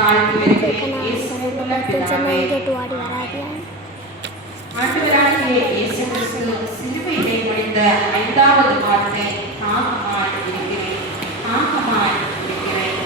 தாழ்த்தி வருகிறேன். இயேசுவுக்குள்ள பிதாவே, ஆண்டவராகிய இயேசு கிறிஸ்து சிலுவையிலே முடிந்த 5வது வார்த்தை தாகமாய் இருக்கிறேன், தாகமாய் இருக்கிறேன்.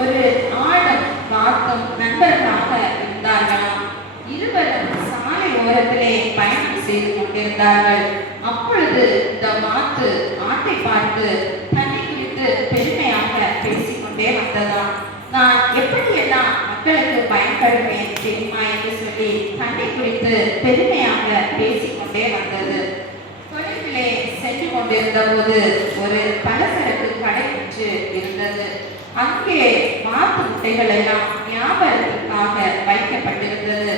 ஒரு ஆடும் வாத்தும் நண்பர்களாக இருந்தார்களாம். இருவரும் சாலை ஓரத்திலே பயணம் செய்து கொண்டிருந்தார்கள். அப்பொழுது இந்த வாத்து ஆட்டை பார்த்து தன்னை குறித்து பெருமையாக பேசிக்கொண்டே வந்ததாம். நான் எப்படியெல்லாம் மக்களுக்கு பயன்படுவேன் தெரியுமா என்று சொல்லி தன்னை குறித்து பெருமையாக பேசிக்கொண்டே வந்தது. தொலைவிலே சென்று கொண்டிருந்த போது ஒரு பலசரக்கு கடை ஒன்று இருந்தது. அங்கே வாத்து முட்டைகள் எல்லாம் வியாபாரத்திற்காக வைக்கப்பட்டிருந்தது.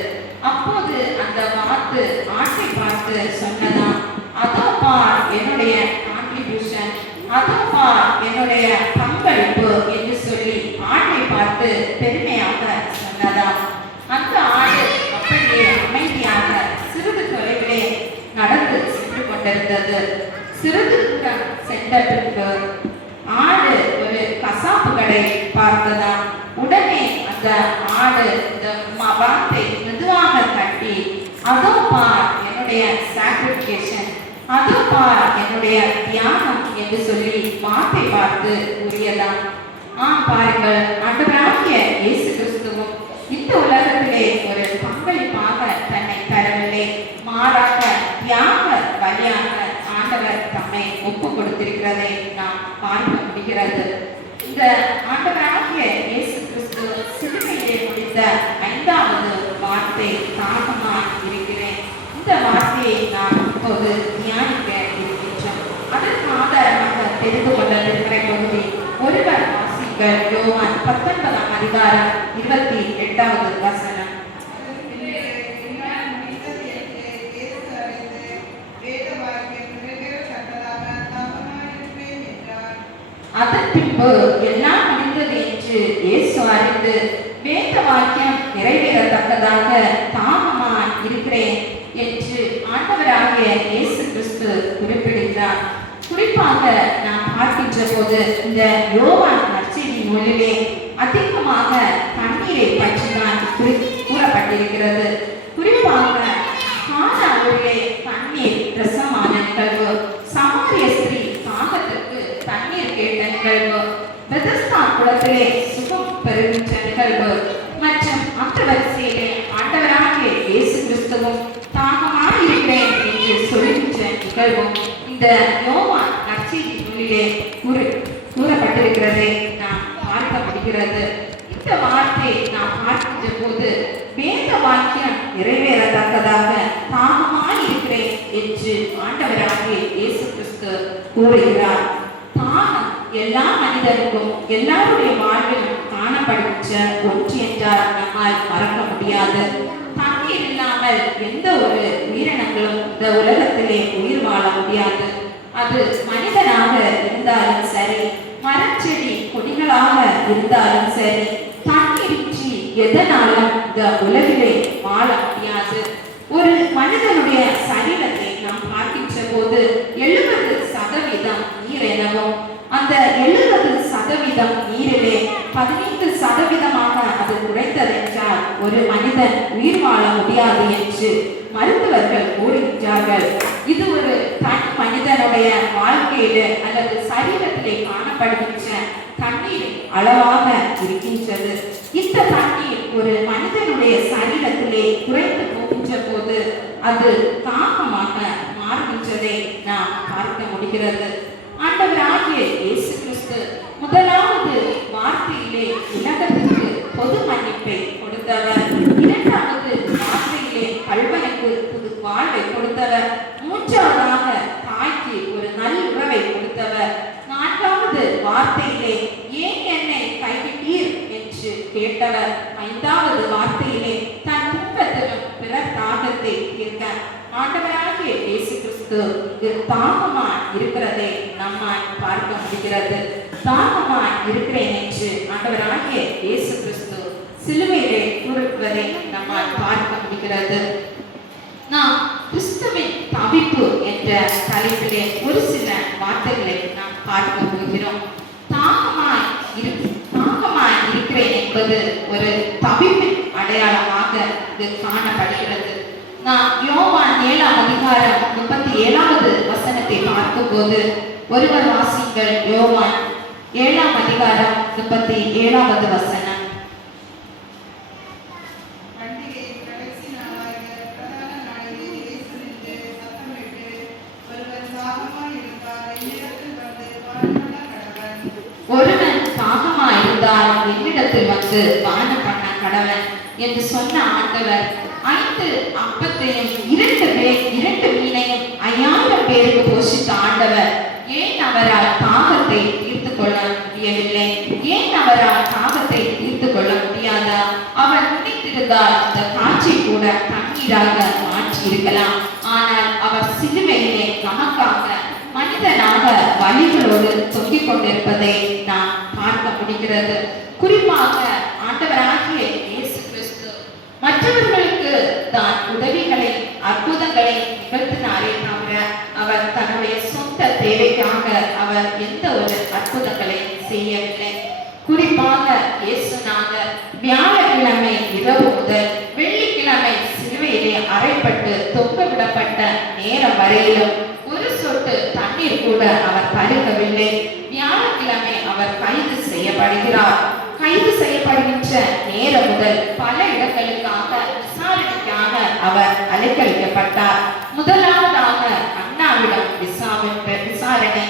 அப்போது அந்த வாத்து ஆட்டை பார்த்து சொன்னதாம், அதோப்பா என்னுடைய கான்ட்ரிபியூஷன், அதோப்பா என்னுடைய பங்களிப்பு என்று சொல்லி ஆட்டை பார்த்து பெருமையாக சொன்னதாம். அந்த ஆடு அப்படியே அமைதியாக சிறிது தொலைவிலே நடந்து சென்று கொண்டிருந்தது. சிறிது தூரம் சென்ற பின்பு ஆடு ஒரு கசாப்பு கடை பார்த்ததாம். உடனே அந்த ஆடு இந்த வாத்தை மெதுவாக தட்டி, அதோப்பா என்னுடைய சாக்ரிஃபிகேஷன், அதோப்பா என்னுடைய தியாகம் என்று சொல்லி வாத்தை பார்த்து கூறியதாம். பாருங்கள், ஆண்டவராகிய இயேசு கிறிஸ்துவும் இந்த உலகத்திலே ஒரு பங்களிப்பாக தன்னை தரவில்லை, மாறாக தியாக வழியாக ஆண்டவர் தம்மை ஒப்பு கொடுத்திருக்கிறதை நாம் பார்க்க முடிகிறது. இந்த ஆண்டவராகிய இயேசு கிறிஸ்து சிலுவையிலே முடித்த 5வது வார்த்தை தாகமாய் இருக்கிறேன். இந்த வார்த்தையை நாம் இப்போது தியானிக்க இருக்கின்றோம். அதற்கு ஆதாரமாக தெரிந்து கொள்ள இருக்கிற பகுதி ஒருவர் வாசிங்கள். யோவான் 19ஆம் அதிகாரம் 28வது வசனம். அதன் பின்பு எல்லாம் முடிந்தது என்று இயேசு அறிந்து வேத வாக்கியம் நிறைவேறத்தக்கதாக தாகமாய் இருக்கிறேன் என்று ஆண்டவராகிய இயேசு கிறிஸ்து குறிப்பிடுகிறார். குறிப்பாக நாம் பார்க்கின்ற போது இந்த யோவான் நற்செய்தி நூலிலே அதிகமாக தண்ணீரை பற்றிதான் கூறப்பட்டிருக்கிறது. குறிப்பாக கானாவிலே தண்ணீர் ரசமான நிகழ்வு, சமாரிய ஸ்திரீ தாகத்திற்கு தண்ணீர் கேட்ட நிகழ்வு, பெதஸ்தா குளத்திலே சுகம் பெறுகின்ற நிகழ்வு மற்றும் அந்த வரிசையிலே ஆண்டவராகிய இயேசு கிறிஸ்துவும் தாகமாய் இருக்கிறேன் என்று சொல்கின்ற நிகழ்வும் இந்த யோவான் நற்செய்தி நூலிலே கூறப்பட்டிருக்கிறதை நாம் பார்க்க முடிகிறது. இந்த வார்த்தையை நாம் பார்க்கின்ற போது வேத வாக்கியம் நிறைவேறத்தக்கதாக தாகமாய் இருக்கிறேன் என்று ஆண்டவராகிய இயேசு கிறிஸ்து கூறுகிறார். தாகம் எல்லா மனிதருக்கும் எல்லாருடைய வாழ்விலும் காணப்படுகின்ற ஒன்று என்றால் நம்மால் மறக்க முடியாது. தண்ணீர் இல்லாமல் எந்த ஒரு உயிரினங்களும் இந்த உலகத்திலே உயிர் வாழ முடியாது. அது மனிதனாக இருந்தாலும் சரி, மரச்செடி கொடிகளாக இருந்தாலும் சரி, தண்ணீரின்றி எதனாலும் இந்த உலகிலே வாழ முடியாது. ஒரு மனிதனுடைய சரீரத்தை நாம் பார்க்கின்ற போது 70% நீர் எனவும், அந்த 70% நீரிலே 15% அது குறைந்ததென்றால் ஒரு மனிதன் உயிர் வாழ முடியாது என்று மருத்துவர்கள் கூறுகின்றார்கள். இது ஒரு தனி மனிதனுடைய வாழ்க்கையில அல்லது சரீரத்திலே காணப்படுகின்ற தண்ணீர் அளவாக இருக்கின்றது. இந்த தண்ணீர் ஒரு மனிதனுடைய சரீரத்திலே குறைந்து போகின்ற போது அது தாகமாக மாறுகின்றதை நாம் பார்க்க முடிகிறது. ஆண்டவராகிய இயேசு கிறிஸ்து முதலாவது வார்த்தையிலே உலகத்திற்கு பொது மன்னிப்பை கொடுத்தவர், 2வது வார்த்தையிலே கல்வனுக்கு புது வாழ்வை கொடுத்தவர், 3வதாக தாய்க்கு ஒரு நல் உறவை கொடுத்தவர், 4வது வார்த்தையிலே ஏன் என்னை கைவிட்டீர் என்று கேட்டவர், 5வது வார்த்தையிலே தன் துன்பத்திலும் பிறர் தாகத்தை தீர்க்க ஆண்டவராகிய இயேசு கிறிஸ்து தாகமாய் இருக்கிறதை நம்மால் பார்க்க முடிகிறது. தாகமாய் இருக்கிறேன் என்று ஆண்டவராகிய இயேசு கிறிஸ்து சிலுவையிலே கூறுவதை நம்மால் பார்க்க முடிகிறது. நாம் கிறிஸ்துவின் தவிப்பு என்ற தலைப்பிலே ஒரு சில வார்த்தைகளை நாம் பார்க்க போகிறோம். தாகமாய் இருக்கிறேன் என்பது என்பது ஒரு தவிப்பின் அடையாளமாக இது காணப்படுகிறது. நாம் யோவான் 7ஆம் அதிகாரம் 37வது வசனத்தை பார்க்கும்போது ஒருவர் வாசிங்கள். யோவான் 7ஆம் அதிகாரம் 37வது வசனம். ஒருவன் தாகமாயிருந்தால் என்னிடத்தில் வந்து பானம் பண்ண கடவன் என்று சொன்ன ஆண்டவர் 5 அப்பத்தையும் 2 மீனையும் 5000 பேருக்கு போஷித்த ஆண்டவர் ஏன் அவரால் தாகத்தை தீர்த்து கொள்ள முடியவில்லை? ஏன் அவரால் தாகத்தை தீர்த்து கொள்ள முடியாதா? அவர் நினைத்திருந்தால் இந்த காட்சி கூட தண்ணீராக மாற்றி இருக்கலாம். ஆனால் அவர் சிலுவையிலே நமக்காக மனிதனாக வலிகளோடு தொங்கிக் கொண்டிருப்பதை நாம் பார்க்க முடிகிறது. குறிப்பாக ஆண்டவராகிய இயேசு கிறிஸ்து மற்றவர்களுக்கு தான் உதவிகளை அற்புதங்களை நிகழ்த்தினாரே தவிர அவர் தன்னுடைய சொந்த தேவைக்காக அவர் எந்த ஒரு அற்புதங்களை செய்யவில்லை. குறிப்பாக இயேசுநாதர் வியாழக்கிழமை இரவு முதல் வெள்ளிக்கிழமை சிலுவையிலே அறைப்பட்டு தொங்க விடப்பட்ட நேரம் வரையிலும் ஒரு சொட்டு தண்ணீர் கூட அவர் பருகவில்லை. வியாழக்கிழமை அவர் கைது செய்யப்படுகிறார். கைது செய்யப்படுகின்ற நேரம் முதல் பல இடங்களுக்காக விசாரணைக்காக அவர் அலைக்கழிக்கப்பட்டார். முதலாவதாக அண்ணாவிடம் விசாரணை,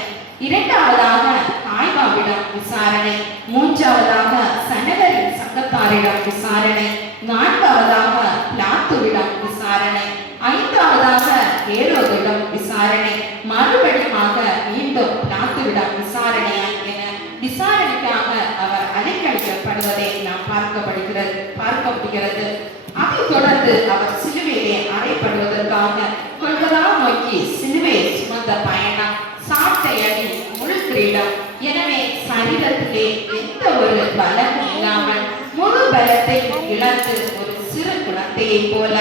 இரண்டாவதாக காய்பாவிடம் விசாரணை, மூன்றாவதாக சனகரின் சங்கத்தாரிடம் விசாரணை, நான்காவதாக பிலாத்துவிடம் விசாரணை, ஐந்தாவதாக ஏரோதிடம் விசாரணை, மறுபடியுமாக மீண்டும் பிலாத்துவிடம் விசாரணையாய் என விசாரணைக்காக அவர் அலைக்கழிக்கப்படுவதை நாம் பார்க்க முடிகிறது. அதைத் தொடர்ந்து அவர் சிலுவையிலே அறையப்படுவதற்காக கொல்கதா நோக்கி சிலுவையை சுமந்த பயணம், சாட்டை அடி, முழு கிரீடம். எனவே சரீரத்திலே எந்த ஒரு பலமும் இல்லாமல் முழு பலத்தை இழந்து ஒரு சிறு குழந்தையை போல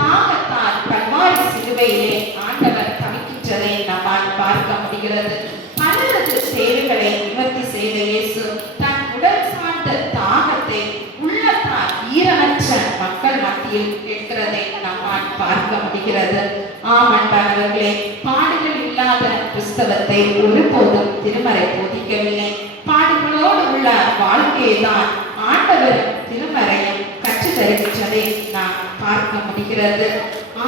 தாகத்தால் பல்வாரி சிலுவையிலே ஆண்டவர் தவிக்கின்றதை நம்மால் பார்க்க முடிகிறது. பலரது தேவைகளை நிவர்த்தி செய்த இயேசு தன் உடல் சார்ந்த தாகத்தை உள்ளத்தால் ஈரமற்ற மக்கள் மத்தியில் கேட்கிறதை நம்மால் பார்க்க முடிகிறது. ஆமன்பானவர்களே, பாடுகள் இல்லாத கிறிஸ்தவத்தை ஒருபோதும் திருமறை போதிக்கவில்லை. பாடுகளோடு உள்ள வாழ்க்கையை தான் ஆண்டவர் திருமறையும் கற்றுத் தருகின்றதை நாம் பார்க்க முடிகிறது.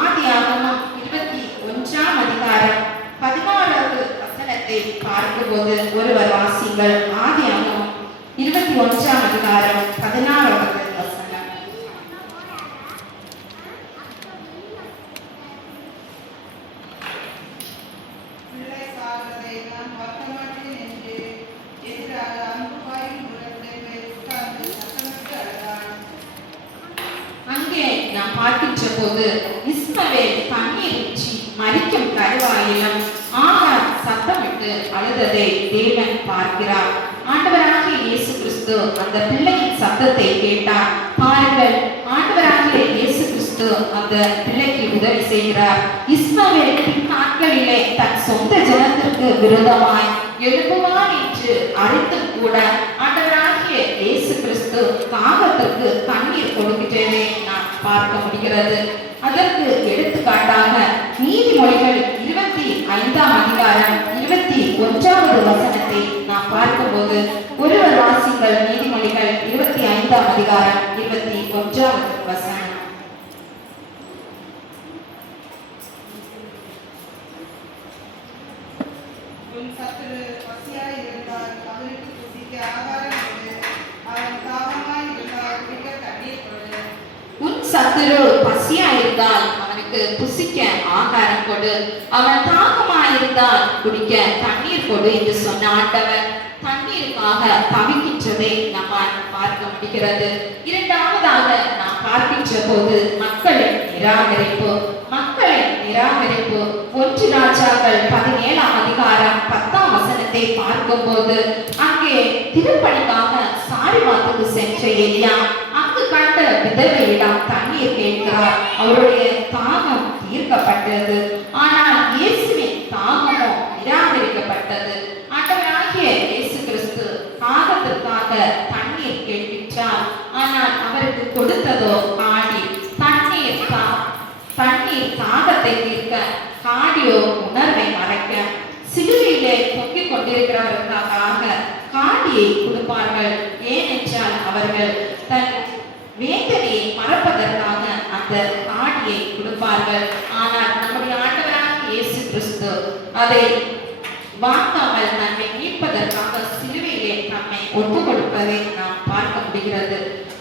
ஆதியாகமம் 21ஆம் அதிகாரம் 16வது வசனத்தை பார்க்கும்போது ஒருவர் வாசிங்கள். ஆதியாகமம் 21ஆம் அதிகாரம் 16வது வசனம். அங்கே நாம் பார்க்கின்ற போது இஸ்மவேல் கண்ணீர் ஊற்றி மரிக்கும் தருவாயிலும் ஆகார் சத்தமிட்டு அழுததை தேவன் பார்க்கிறார். ஆண்டவராகிய இயேசு கிறிஸ்து அந்த பிள்ளையின் சத்தத்தை கேட்டார். பாருங்கள், ஆண்டவராகிய இயேசு கிறிஸ்து அந்த பிள்ளைக்கு உதவி செய்கிறார். இஸ்மவேல் பின்னாட்களிலே தன் சொந்த ஜனத்திற்கு விரோதமாய் எழுப்புவான் என்று அறிந்தும் கூட ஆண்டவராகிய இயேசு கிறிஸ்து தாகத்திற்கு தண்ணீர் கொடுக்கிறதை நாம் பார்க்க முடிகிறது. அதற்கு எடுத்துக்காட்டாக நீதிமொழிகள் 25ஆம் அதிகாரம் 21வது வசனத்தை நாம் பார்க்கும்போது ஒருவர் வாசிங்கள். நீதிமொழிகள் 25ஆம் அதிகாரம் 21வது வசனம். சத்துரு பசியாயிருந்தால் அவனுக்கு புசிக்க ஆகாரம் கொடு, அவன் தாகமாயிருந்தால் குடிக்க தண்ணீர் கொடு என்று சொன்ன ஆண்டவர் தண்ணீருக்காக தவிக்கின்றதை நம்மால் பார்க்க முடிகிறது. இரண்டாவதாக நாம் பார்க்கின்ற போது மக்களின் நிராகரிப்பு. 1 ராஜாக்கள் 17ஆம் அதிகாரம் 10ஆம் வசனத்தை பார்க்கும்போது அங்கே திருப்பணிக்காக சாரிபாத்துக்கு சென்ற எலியா அங்கு கண்ட விதவையிடம் தண்ணீர் கேட்கிறார். அவருடைய தாகம் தீர்க்கப்பட்டது. ஆனால் இயேசுவின் தாகமோ நிராகரிக்கப்பட்டது. ஆண்டவராகிய இயேசு கிறிஸ்து தாகத்திற்காக தண்ணீர் கேட்கின்றார். கொடுத்ததோ காடி. தண்ணீர் தாகத்தை தீர்க்க, காடியோ உணர்வை மறைக்க. சிலுவையிலே தொங்கிக் கொண்டிருக்கிறவர்களுக்காக காடியை கொடுப்பார்கள். ஏனென்றால் அவர்கள் தன் வேதனையை மறப்பதற்காக அந்த காடியை கொடுப்பார்கள். ஆனால் நம்முடைய ஆண்டவராகிய இயேசு கிறிஸ்து அதை வாங்காமல் நம்மை மீட்பதற்காக சிலுவையிலே நம்மை ஒப்பு கொடுப்பதை நாம் பார்க்க முடிகிறது.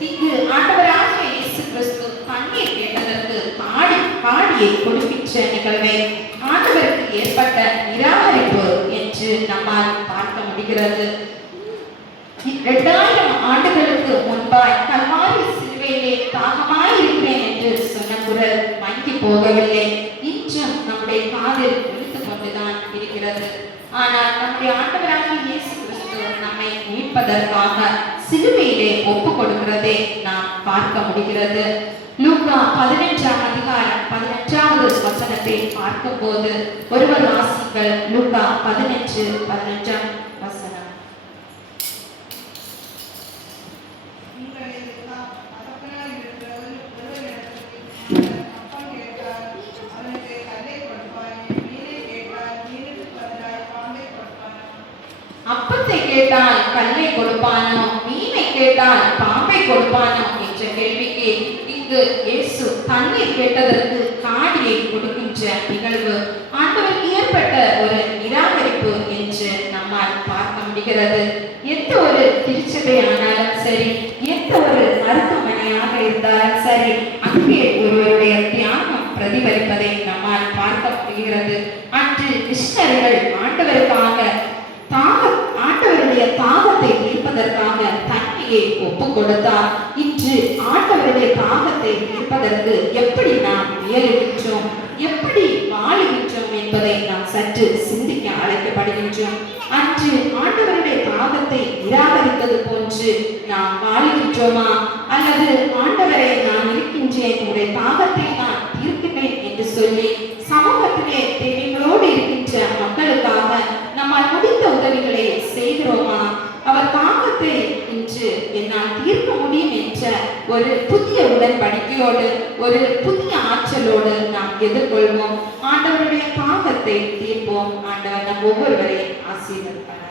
இங்கு ஆண்டவராகிய இயேசு கிறிஸ்து தண்ணீர் கேட்டதற்கு காடியை கொடுக்கின்ற நிகழ்வை ஆண்டவருக்கு ஏற்பட்ட நிராகரிப்பு என்று நம்மால் பார்க்க முடிகிறது. 2000 ஆண்டுகளுக்கு முன்பாய் கல்வாரி சிலுவையிலே தாகமாய் இருக்கிறேன் என்று சொன்ன குரல் மங்கி போகவில்லை. இன்றும் நம்முடைய காதில் ஒலித்துக் கொண்டுதான் இருக்கிறது. ஆனால் நம்முடைய ஆண்டவராகிய இயேசு கிறிஸ்து நம்மை மீட்பதற்காக சிலுவையிலே ஒப்பு கொடுக்கிறதை நாம் பார்க்க முடிகிறது. லூக்கா 11ஆம் அதிகாரம் 11வது வசனத்தை பார்க்கும் போது ஒருவர் வாசிங்கள். லூக்கா 11:15 வசனம். அப்பத்தை கேட்டால் கல்லை கொடுப்பானோ, மீனை கேட்டால் பாம்பை கொடுப்பானோ என்ற கேள்விக்கு இங்கு இயேசு தண்ணீர் கேட்டதற்கு காடியை கொடுக்கின்ற நிகழ்வு ஆண்டவருக்கு ஏற்பட்ட ஒரு நிராகரிப்பு என்று நம்மால் பார்க்க முடிகிறது. எந்த ஒரு திருச்சபை ஆனாலும் சரி, எந்த ஒரு மருத்துவமனையாக இருந்தாலும் சரி, அங்கே ஒருவருடைய தியாகம் பிரதிபலிப்பதை நம்மால் பார்க்க முடிகிறது. அன்று மிஷனரிகள் ஆண்டவருடைய தாகத்தை தீர்ப்பதற்காக தண்ணியை ஒப்பு கொடுத்தார். இன்று ஆண்டவருடைய தாகத்தை தீர்ப்பதற்கு எப்படி நாம் முயலுகின்றோம், எப்படி வாழுகின்றோம் என்பதை நாம் சற்று சிந்திக்க அழைக்கப்படுகின்றோம். அன்று ஆண்டவருடைய தாகத்தை நிராகரித்தது போன்று நாம் வாழுகின்றோமா, அல்லது ஆண்டவரை நான் இருக்கின்றேன், உடைய தாகத்தை நான் தீர்க்கிறேன் என்று சொல்லி சமூகத்திலே தேவைகளோடு இருக்கின்ற மக்களுக்காக நம்மால் முடிந்த உதவிகளை செய்கிறோமா? அவர் தாகத்தை இன்று என்னால் தீர்க்க முடியும் என்ற ஒரு புதிய உடன்படிக்கையோடு, ஒரு புதிய ஆற்றலோடு நாம் எதிர்கொள்வோம். ஆண்டவருடைய தாகத்தை தீர்ப்போம். ஆண்டவர் நம் ஒவ்வொருவரையும் ஆசீர்வதிப்பார்.